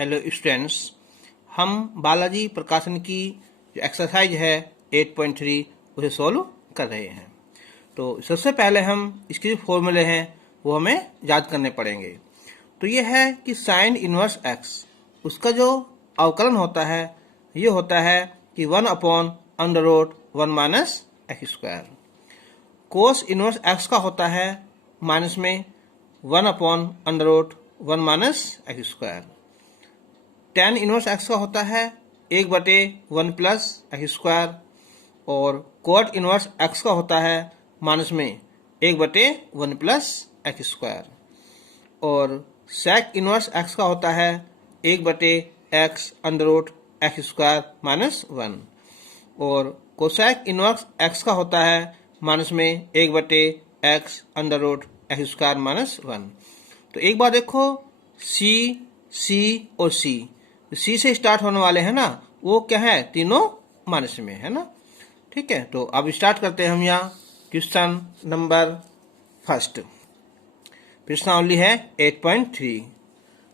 Hello students, हम बालाजी प्रकाशन की जो एक्सरसाइज है 8.3 उसे सॉल्व कर रहे हैं। तो सबसे पहले हम इसके जो फॉर्मूले हैं वो हमें याद करने पड़ेंगे। तो ये है कि साइन इनवर्स एक्स, उसका जो अवकलन होता है ये होता है कि 1/√1 minus x square. Cos inverse x का होता है माइनस में 1/√1 minus x square. Ten inverse x का होता है 1/1 प्लस एक्स स्क्वायर। और कोट इनवर्स एक्स का होता है माइनस में 1/1 प्लस एक्स स्क्वायर। और सेक इनवर्स एक्स का होता है 1/x स्क्वायर माइनस 1। और कोसेक इनवर्स एक्स का होता है माइनस में 1/x स्क्वायर माइनस 1। तो एक बार देखो, सी और सी से स्टार्ट होने वाले हैं ना, वो क्या है, तीनों माइनस में है ना। ठीक है, तो अब स्टार्ट करते हैं हम यहाँ क्वेश्चन नंबर फर्स्ट। प्रश्नावली है 8.3।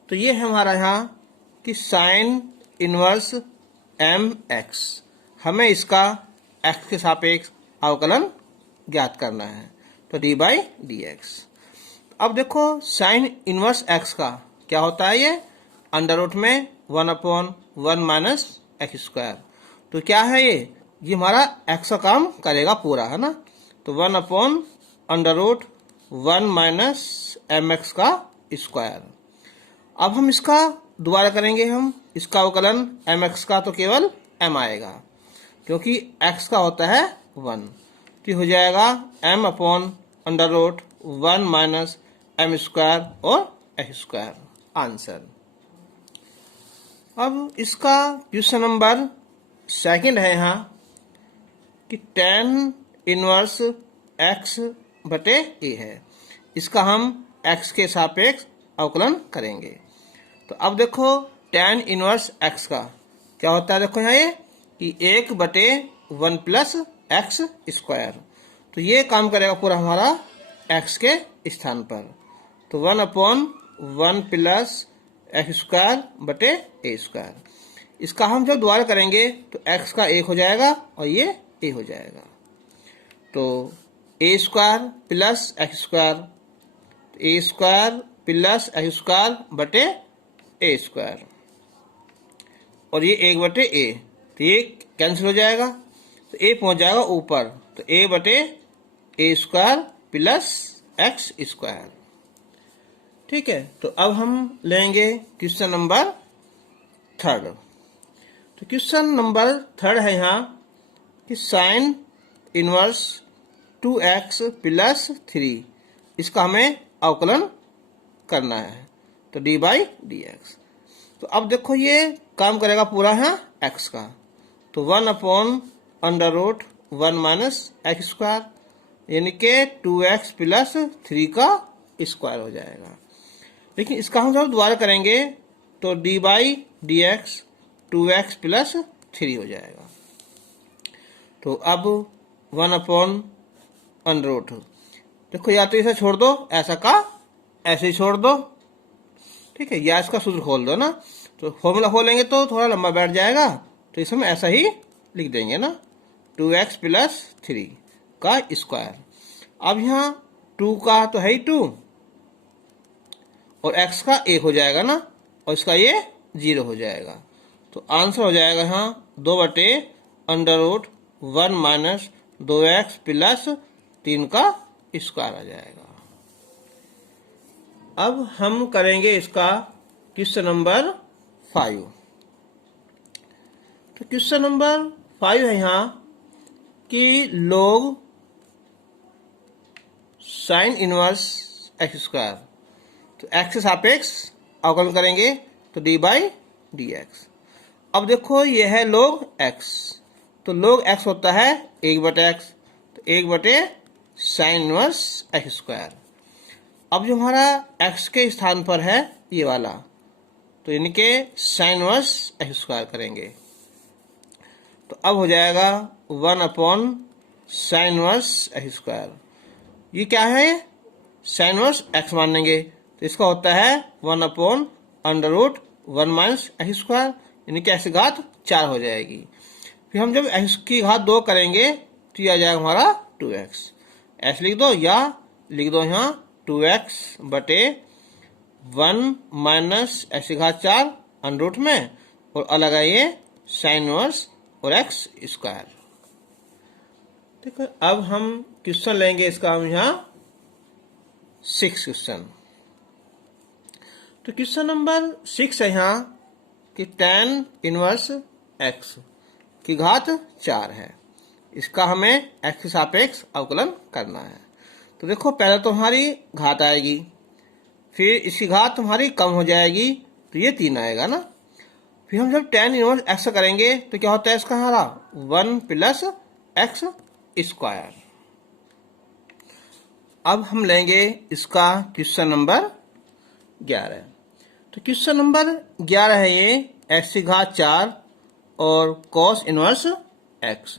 तो ये है हमारा यहाँ कि साइन इनवर्स एम एक्स, हमें इसका एक्स के सापेक्ष अवकलन ज्ञात करना है। तो d/dx। अब देखो, साइन इनवर्स एक्स का क्या होता है, ये अंडर रूट में 1/1 माइनस एक्स स्क्वायर। तो क्या है ये हमारा एक्स का काम करेगा पूरा, है ना। तो 1/√1 माइनस एम एक्स का स्क्वायर। अब हम इसका दोबारा करेंगे, हम इसका अवकलन एम एक्स का, तो केवल एम आएगा क्योंकि एक्स का होता है 1। तो हो जाएगा m/√1 माइनस एम स्क्वायर और एक्स स्क्वायर, आंसर। अब इसका क्वेश्चन नंबर सेकंड है यहाँ कि tan इनवर्स x/a है, इसका हम x के सापेक्ष अवकलन करेंगे। तो अब देखो, tan इनवर्स x का क्या होता है, देखो यहाँ ये कि 1/1 प्लस एक्स स्क्वायर। तो ये काम करेगा पूरा हमारा x के स्थान पर। तो 1/1 प्लस एक्स स्क्वायर बटे ए स्क्वायर। इसका हम जब दोबारा करेंगे तो x का 1 हो जाएगा और ये a हो जाएगा। तो ए स्क्वायर प्लस एक्स स्क्वायर, ए स्क्वायर प्लस एक्स स्क्वायर बटे ए स्क्वायर, और ये 1/a, तो ये कैंसिल हो जाएगा। तो a पहुंच जाएगा ऊपर, तो a/a square plus x square. ठीक है, तो अब हम लेंगे क्वेश्चन नंबर थर्ड। तो क्वेश्चन नंबर थर्ड है यहाँ कि साइन इनवर्स 2x प्लस 3, इसका हमें अवकलन करना है। तो d/dx। तो अब देखो, ये काम करेगा पूरा है x का। तो 1/√1 माइनस एक्स स्क्वायर, यानी कि 2x प्लस 3 का स्क्वायर हो जाएगा। लेकिन इसका हम जब दोबारा करेंगे तो d/dx 2x प्लस 3 हो जाएगा। तो अब 1/√, देखो या तो इसे छोड़ दो, ऐसा का ऐसे ही छोड़ दो। ठीक है, या इसका सूत्र खोल दो ना। तो फॉर्मूला खोलेंगे तो थोड़ा लंबा बैठ जाएगा, तो इसमें ऐसा ही लिख देंगे ना, 2x प्लस 3 का स्क्वायर। अब यहाँ 2 का तो है ही 2, और x का 1 हो जाएगा ना, और इसका ये 0 हो जाएगा। तो आंसर हो जाएगा यहाँ 2/√1 माइनस 2x प्लस 3 का स्क्वायर आ जाएगा। अब हम करेंगे इसका क्वेश्चन नंबर 5। तो क्वेश्चन नंबर 5 है यहाँ कि log sine inverse x square, तो x के सापेक्ष अवकलन करेंगे, तो d/dx। अब देखो, ये है log x, तो log x होता है 1/x, तो 1/साइन इनवर्स एक्स स्क्वायर। अब जो हमारा x के स्थान पर है ये वाला, तो यानी कि साइन इनवर्स एक्स स्क्वायर करेंगे। तो अब हो जाएगा 1/साइन इनवर्स एक्स स्क्वायर। ये क्या है, साइन इनवर्स x मान लेंगे, तो इसका होता है 1/√1 1 माइनस एक्स स्क्वायर, यानी कि एक्स की घात 4 हो जाएगी। फिर हम जब एक्स की घात 2 करेंगे तो ये आ जाएगा हमारा 2x। ऐसे लिख दो या लिख दो यहाँ 2x बटे 1 माइनस एक्स की घात 4 अंडर रूट में, और अलग है ये साइन इनवर्स और एक्स स्क्वायर। ठीक है, अब हम क्वेश्चन लेंगे इसका, हम यहाँ 6 क्वेश्चन। तो क्वेश्चन नंबर 6 है यहाँ कि tan इनवर्स x की घात 4 है, इसका हमें x के सापेक्ष अवकलन करना है। तो देखो पहले तो हमारी घात आएगी, फिर इसकी घात तुम्हारी कम हो जाएगी तो ये 3 आएगा ना। फिर हम जब tan इनवर्स x करेंगे तो क्या होता है इसका हमारा 1 प्लस एक्स स्क्वायर। अब हम लेंगे इसका क्वेश्चन नंबर 11। तो क्वेश्चन नंबर 11 है ये एक्स की घात 4 और कॉस इनवर्स एक्स,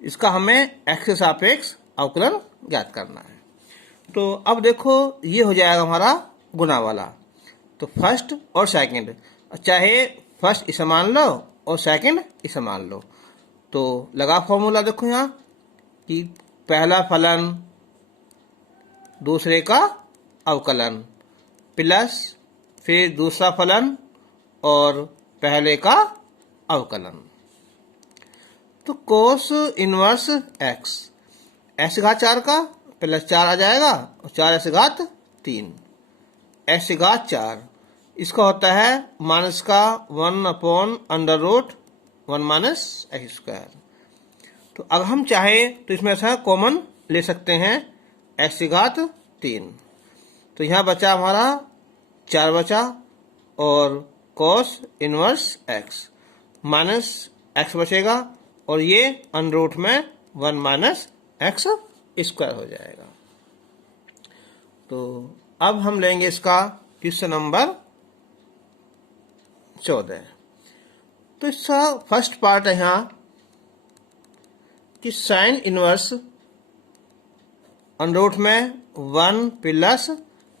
इसका हमें एक्स के सापेक्ष अवकलन ज्ञात करना है। तो अब देखो ये हो जाएगा हमारा गुना वाला, तो फर्स्ट और सेकंड, चाहे फर्स्ट इसे मान लो और सेकंड इसे मान लो। तो लगा फॉर्मूला देखो यहाँ कि पहला फलन दूसरे का अवकलन प्लस फिर दूसरा फलन और पहले का अवकलन। तो कोस इनवर्स एक्स, एक्स घात 4 का प्लस 4 आ जाएगा और 4 एक्स घात 3, एक्स घात 4, इसका होता है माइनस का 1 upon under root 1 minus x square. तो अगर हम चाहें तो इसमें से कॉमन ले सकते हैं, एक्स घात 3, तो यहाँ बचा हमारा 4 बचा, और cos inverse x minus x बचेगा, और ये अंडर रूट में 1 माइनस एक्स स्क्वायर हो जाएगा। तो अब हम लेंगे इसका क्वेश्चन नंबर 14। तो इसका फर्स्ट पार्ट है यहाँ कि साइन इनवर्स अंडर रूट में 1 प्लस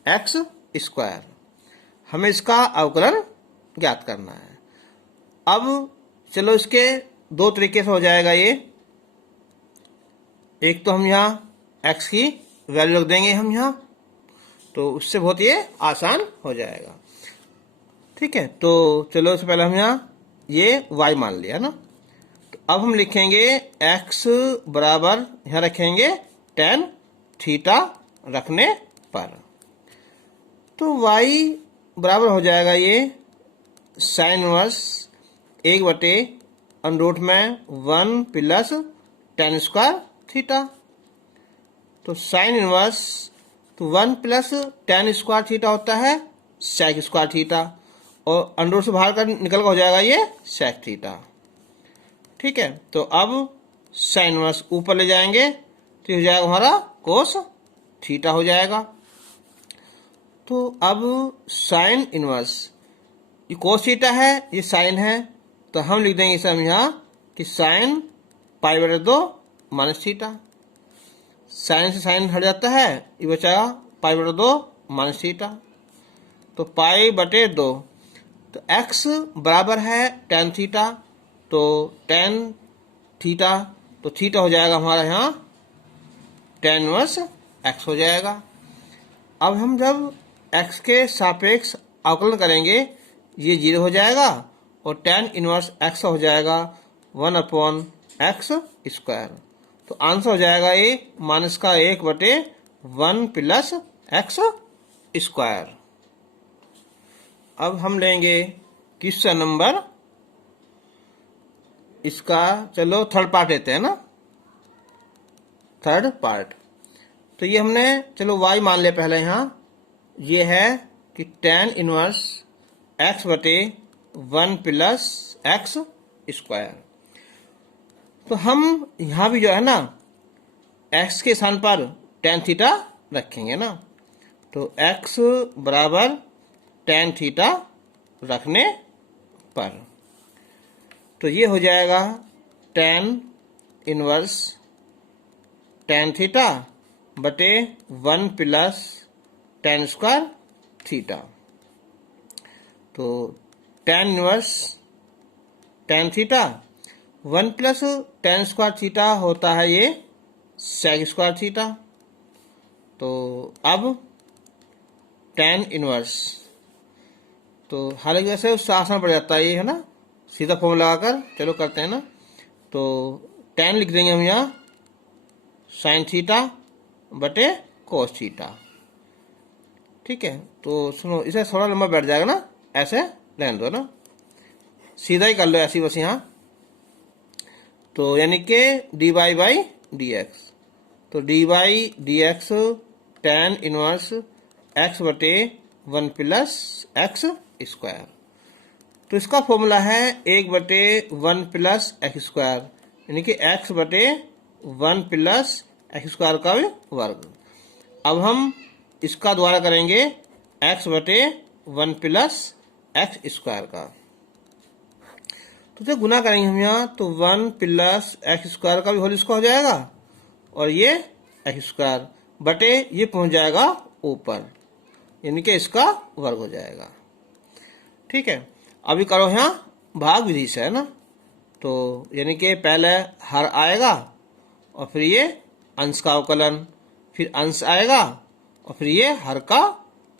एक्स स्क्वायर, हमें इसका अवकलन ज्ञात करना है। अब चलो इसके दो तरीके से हो जाएगा ये। एक तो हम यहाँ x की वैल्यू रख देंगे हम यहाँ, तो उससे बहुत ये आसान हो जाएगा। ठीक है, तो चलो इससे पहले हम यहाँ ये y मान लिया ना। तो अब हम लिखेंगे x बराबर, यहाँ रखेंगे tan थीटा रखने पर, तो y बराबर हो जाएगा ये साइन इनवर्स 1 बटे अंडर रूट में 1 प्लस tan स्क्वायर थीटा। तो साइन इनवर्स, तो 1 प्लस tan स्क्वायर थीटा होता है sec स्क्वायर थीटा, और अंडर रूट से बाहर का निकल कर हो जाएगा ये sec थीटा। ठीक है, तो अब साइन इनवर्स ऊपर ले जाएंगे तो हो जाएगा हमारा कोस थीटा हो जाएगा। तो अब साइन इनवर्स, ये कोस थीटा है, ये साइन है, तो हम लिख देंगे इसे हम यहाँ कि साइन पाई बटे 2 माइनस थीटा। साइन से साइन हट जाता है, ये बचाएगा पाई बटे 2 माइनस थीटा, तो पाई बटे 2। तो x बराबर है tan थीटा, तो tan थीटा, तो थीटा हो जाएगा हमारा यहाँ tan इनवर्स x हो जाएगा। अब हम जब x के सापेक्ष अवकलन करेंगे ये 0 हो जाएगा, और tan इनवर्स x हो जाएगा 1 अपॉन एक्स स्क्वायर। तो आंसर हो जाएगा ये माइनस का 1 बटे 1 प्लस एक्स स्क्वायर। अब हम लेंगे क्वेश्चन नंबर, इसका चलो थर्ड पार्ट लेते हैं ना, थर्ड पार्ट। तो ये हमने चलो y मान लिया पहले, यहाँ ये है कि tan इनवर्स x बटे 1 प्लस एक्स स्क्वायर। तो हम यहाँ भी जो है ना x के स्थान पर tan थीटा रखेंगे ना, तो x बराबर tan थीटा रखने पर, तो ये हो जाएगा tan इनवर्स tan थीटा बटे 1 प्लस tan स्क्वायर थीटा। तो tan inverse tan theta, 1 plus ten square theta होता है ये सेक स्क्वायर थीटा। तो अब टेन इनवर्स, तो हालांकि वैसे उससे आसान पड़ जाता है ये, है ना, सीधा फॉर्मूला लगाकर। चलो करते हैं ना। तो टेन लिख देंगे हम यहाँ साइन थीटा बटे कोस थीटा। ठीक है, तो सुनो, इसे थोड़ा लंबा बैठ जाएगा ना, ऐसे रहने दो ना, सीधा ही कर लो ऐसी बस यहाँ। तो यानी कि d y by d x, तो d y d x tan inverse x बटे 1 प्लस एक्स स्क्वायर। तो इसका फॉर्मूला है 1 बटे 1 प्लस एक्स स्क्वायर, यानी कि एक्स बटे 1 प्लस एक्स स्क्वायर का वर्ग। अब हम इसका द्वारा करेंगे एक्स बटे 1 प्लस एक्स स्क्वायर का। तो जब गुना करेंगे हम यहाँ, तो 1 प्लस एक्स स्क्वायर का भी होल स्क्वायर हो जाएगा, और ये एक्स स्क्वायर बटे ये पहुंच जाएगा ऊपर, यानी कि इसका वर्ग हो जाएगा। ठीक है, अभी करो यहाँ भाग विधि से, है ना। तो यानी कि पहले हर आएगा और फिर ये अंश का अवकलन, फिर अंश आएगा और फिर ये हर का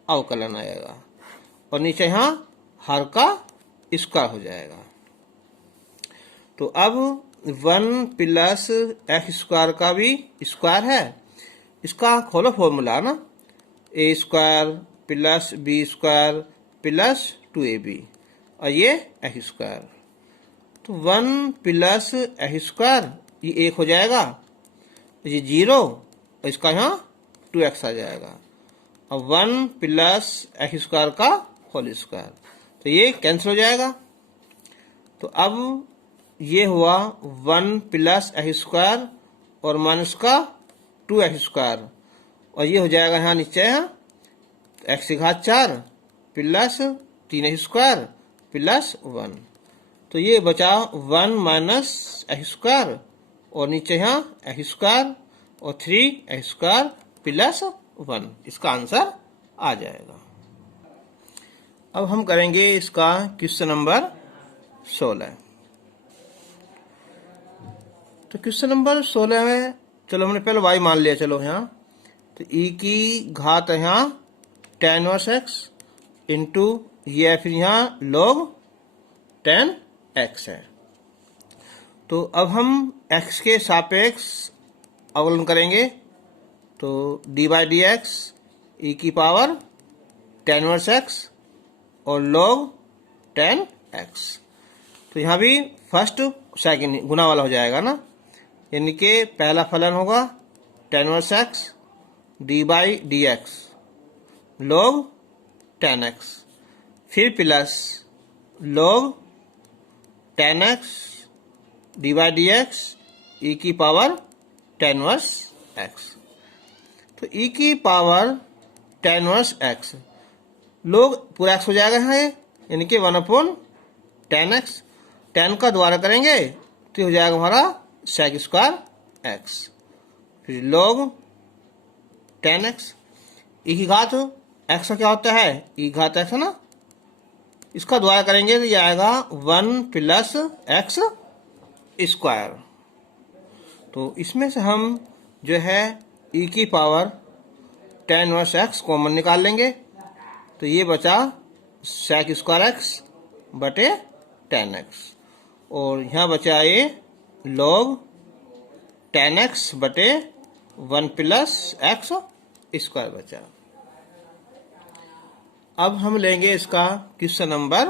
अवकलन आएगा, और नीचे यहाँ हर का स्क्वायर हो जाएगा। तो अब 1 प्लस एक्स स्क्वायर का भी स्क्वायर है, इसका खोलो फॉर्मूला ना, a square plus b square plus 2ab, और ये एक्स स्क्वायर। तो 1 प्लस एक्स स्क्वायर ये 1 हो जाएगा, ये 0, और इसका यहाँ 2x आ जाएगा। अब 1 प्लस एक्स स्क्वायर का होल स्क्वायर, तो ये कैंसिल हो जाएगा। तो अब ये हुआ 1 प्लस एक्स स्क्वायर और माइनस का 2x स्क्वायर, और ये हो जाएगा यहाँ नीचे है x की घात 4 प्लस 3x स्क्वायर प्लस 1। तो ये बचा 1 माइनस एक्स स्क्वायर, और नीचे यहाँ एक्स स्क्वायर और 3x स्क्वायर प्लस 1, इसका आंसर आ जाएगा। अब हम करेंगे इसका क्वेश्चन नंबर 16। तो क्वेश्चन नंबर 16 में, चलो हमने पहले y मान लिया, चलो यहाँ, तो e की घात है यहाँ tan इनवर्स x इंटू ये फिर यहाँ log tan x है। तो अब हम x के सापेक्ष अवकलन करेंगे, तो D by d x e की पावर tan इनवर्स x और log tan x। तो यहाँ भी फर्स्ट सेकंड गुना वाला हो जाएगा ना, यानी कि पहला फलन होगा tan inverse x d by d x log tan x, फिर plus log tan x d by d x e की पावर tan इनवर्स x। तो e की power tan inverse x log पूरा x हो जाएगा यहाँ, यानी कि 1/tan x, tan का द्वारा करेंगे तो हो जाएगा हमारा सेक स्क्वायर x, फिर log tan x। ई की घात x का क्या होता है, ई घात x है ना, इसका द्वारा करेंगे तो ये आएगा 1 प्लस एक्स स्क्वायर। तो इसमें से हम जो है ई की power tan inverse x common निकाल लेंगे, तो ये बचा सेक स्क्वायर x बटे tan x, और यहाँ बचा ये log tan x बटे 1 प्लस एक्स स्क्वायर बचा। अब हम लेंगे इसका क्वेश्चन नंबर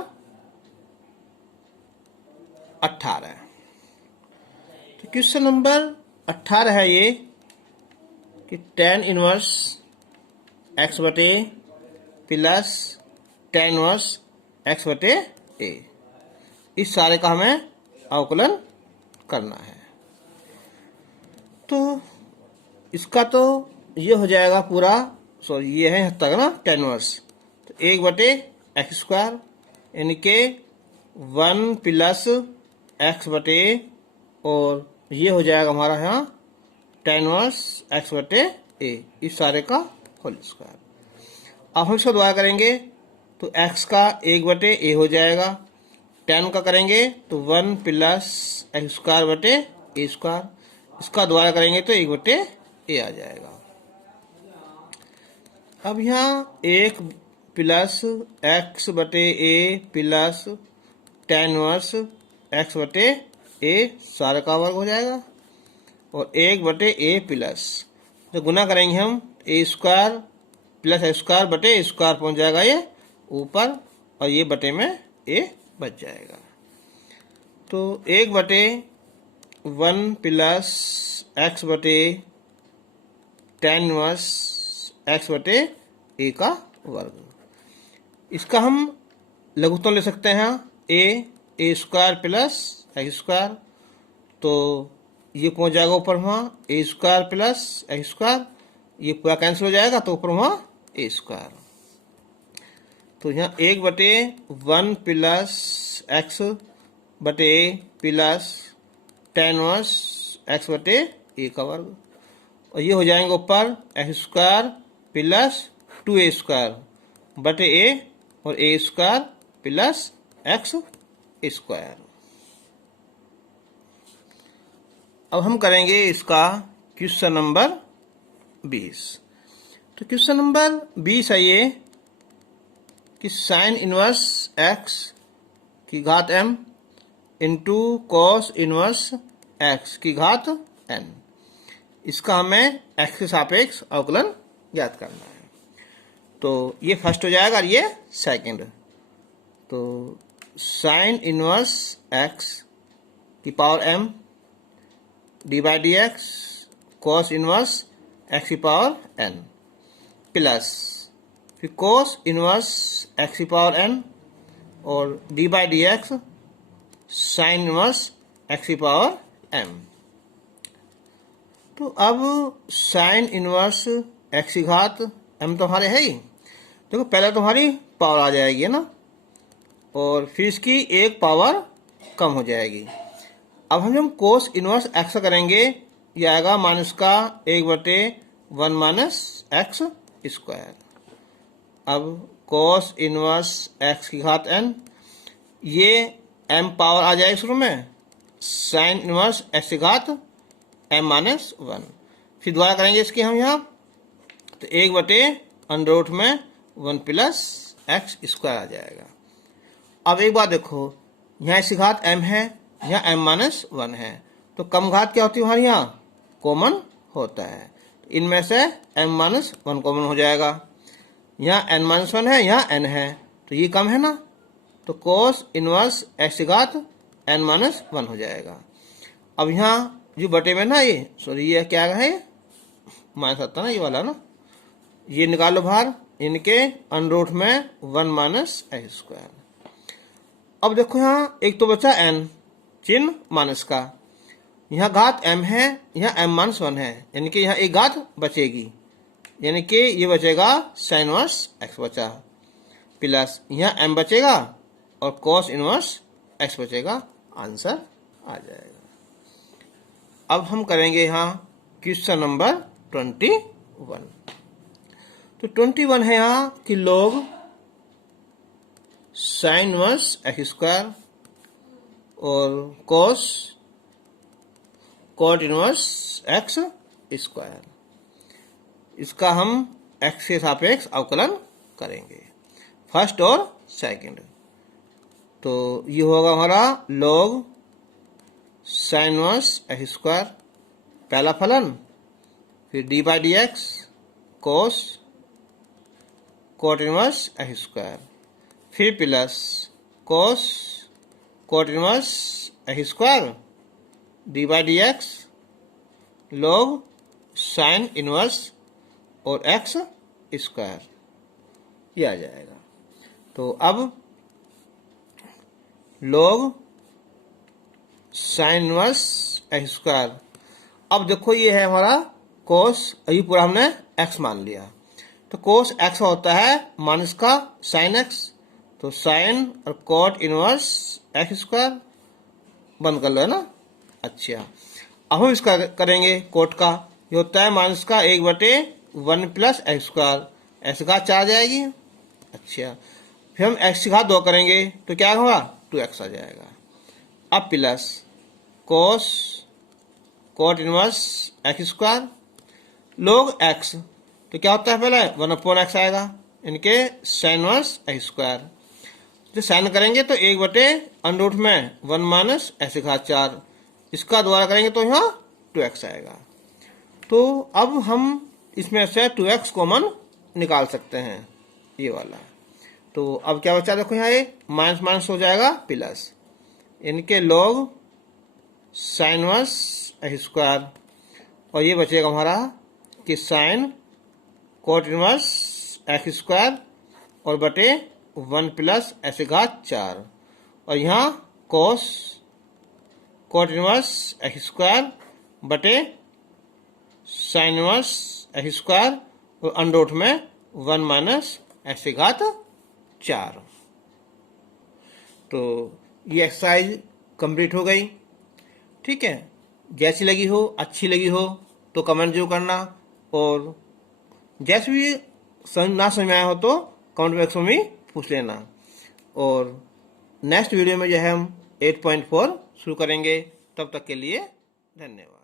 18। तो क्वेश्चन नंबर 18 है ये कि tan इनवर्स x बटे प्लस tan इनवर्स x बटे a, इस सारे का हमें अवकलन करना है। तो इसका तो ये हो जाएगा पूरा, सॉरी ये है तक ना tan इनवर्स, तो 1 बटे एक्स स्क्वायर, यानी कि 1 प्लस एक्स बटे, और ये हो जाएगा हमारा यहाँ tan इनवर्स x बटे a, इस सारे का होल स्क्वायर। अब हम इसको द्वारा करेंगे तो x का 1 बटे a हो जाएगा, 10 का करेंगे तो 1 प्लस एक्स स्क्वायर बटे ए स्क्वायर, इसका दोबारा करेंगे तो 1 बटे ए आ जाएगा। अब यहाँ 1 प्लस एक्स बटे ए प्लस tan इनवर्स एक्स बटे ए सारा का वर्ग हो जाएगा, और 1 बटे ए प्लस, तो गुना करेंगे हम ए स्क्वायर प्लस एक्स स्क्वायर बटे ए स्क्वायर पहुँच जाएगा ये ऊपर, और ये बटे में ए बच जाएगा। तो 1 बटे 1 प्लस एक्स बटे tan इनवर्स एक्स बटे ए का वर्ग, इसका हम लघुत्तम ले सकते हैं ए स्क्वायर प्लस एक्स स्क्वायर, तो ये पहुंच जाएगा ऊपर वहाँ ए स्क्वायर प्लस एक्स स्क्वायर, ये पूरा कैंसिल हो जाएगा तो ऊपर वहाँ ए स्क्वायर। तो यहाँ 1 बटे 1 प्लस एक्स बटे ए प्लस tan इनवर्स एक्स बटे ए का वर्ग, और ये हो जाएंगे ऊपर x square plus 2a square बटे ए और ए स्क्वायर प्लस एक्स स्क्वायर। अब हम करेंगे इसका क्वेश्चन नंबर 20। तो क्वेश्चन नंबर 20 है ये कि साइन इनवर्स एक्स की घात m into cos inverse x की घात n, इसका हमें x के सापेक्ष अवकलन ज्ञात करना है। तो ये फर्स्ट हो जाएगा और ये सेकंड। तो साइन इनवर्स एक्स की power m D by d x cos inverse x की पावर n प्लस फिर कॉस इनवर्स एक्स की पावर n और D by d x sign inverse x की पावर m। तो अब साइन इनवर्स एक्स की घात m तो हमारे है ही, देखो पहले तुम्हारी पावर आ जाएगी है ना, और फिर इसकी एक पावर कम हो जाएगी। अब हम कोस इनवर्स एक्स करेंगे, ये आएगा माइनस का 1 बटे 1 माइनस एक्स स्क्वायर। अब कोस इनवर्स एक्स की घात n, ये m पावर आ जाएगी शुरू में, साइन इनवर्स एक्स की घात m माइनस 1, फिर दोबारा करेंगे इसकी हम यहाँ, तो 1 बटे अंडर रूट में 1 प्लस एक्स स्क्वायर आ जाएगा। अब एक बात देखो, यहाँ इसकी घात m है, यहाँ m माइनस 1 है, तो कम घात क्या होती है हमारे यहाँ, कॉमन होता है, इनमें से m माइनस 1 कॉमन हो जाएगा। यहाँ n माइनस 1 है, यहाँ n है, तो ये कम है ना, तो कोस इनवर्स एक्स की घात n माइनस 1 हो जाएगा। अब यहाँ जो बटे में ना ये सॉरी ये क्या है माइनस आता ना, ये वाला ना, ये निकालो बाहर, इनके अंडर रूट में 1 माइनस एक्स स्क्वायर। अब देखो यहाँ एक तो बचा n चिन्ह माइनस का, यहाँ घात m है, यहाँ m माइनस 1 है, यानी कि यहाँ एक घात बचेगी, यानी कि ये बचेगा साइन इनवर्स x बचा, प्लस यहाँ m बचेगा और कॉस इनवर्स x बचेगा, आंसर आ जाएगा। अब हम करेंगे यहाँ क्वेश्चन नंबर 21। तो 21 है यहाँ कि लोग साइन इनवर्स एक्स स्क्वायर और cos cot inverse x square, इसका हम एक्स के सापेक्ष अवकलन करेंगे, फर्स्ट और सेकंड। तो ये होगा हमारा log sine inverse x square पहला फलन, फिर d by d x cos cot inverse x square, फिर plus cos cot inverse x square d by d x log sine inverse और एक्स स्क्वायर, ये आ जाएगा। तो अब log sine inverse x square, अब देखो ये है हमारा कोस, ये पूरा हमने एक्स मान लिया, तो कोस एक्स होता है माइनस का साइन एक्स, तो साइन और कॉट इनवर्स एक्स स्क्वायर बंद कर लो है ना। अच्छा, अब हम इसका करेंगे कोट का, ये होता है माइनस का 1 बटे 1 प्लस एक्स स्क्वायर, एक्स घात 4 आ जाएगी। अच्छा, फिर हम एक्स की घात 2 करेंगे तो क्या होगा 2x आ जाएगा। अब plus coat inverse x square log x, तो क्या होता है पहले 1/x आएगा, इनके साइन इनवर्स एक्स स्क्वायर। जो साइन करेंगे तो 1/√में 1 माइनस एक्स घात 4, इसका द्वारा करेंगे तो यहाँ 2x आएगा। तो अब हम इसमें से 2x कॉमन निकाल सकते हैं, ये वाला। तो अब क्या बचा, देखो यहाँ ये माइनस माइनस हो जाएगा प्लस, इनके log sine inverse x square, और ये बचेगा हमारा कि sine cot inverse x square और बटे 1 प्लस एक्स घात 4, और यहाँ कोट इनवर्स एक्स स्क्वायर बटे साइन इनवर्स एक्स स्क्वायर और अंडर में 1 माइनस एक्स घात 4। तो ये एक्सरसाइज कंप्लीट हो गई। ठीक है, जैसी लगी हो, अच्छी लगी हो तो कमेंट जरूर करना, और जैसे भी ना समझ में आया हो तो कमेंट बॉक्स में भी पूछ लेना। और नेक्स्ट वीडियो में जो है हम 8.4 शुरू करेंगे। तब तक के लिए धन्यवाद।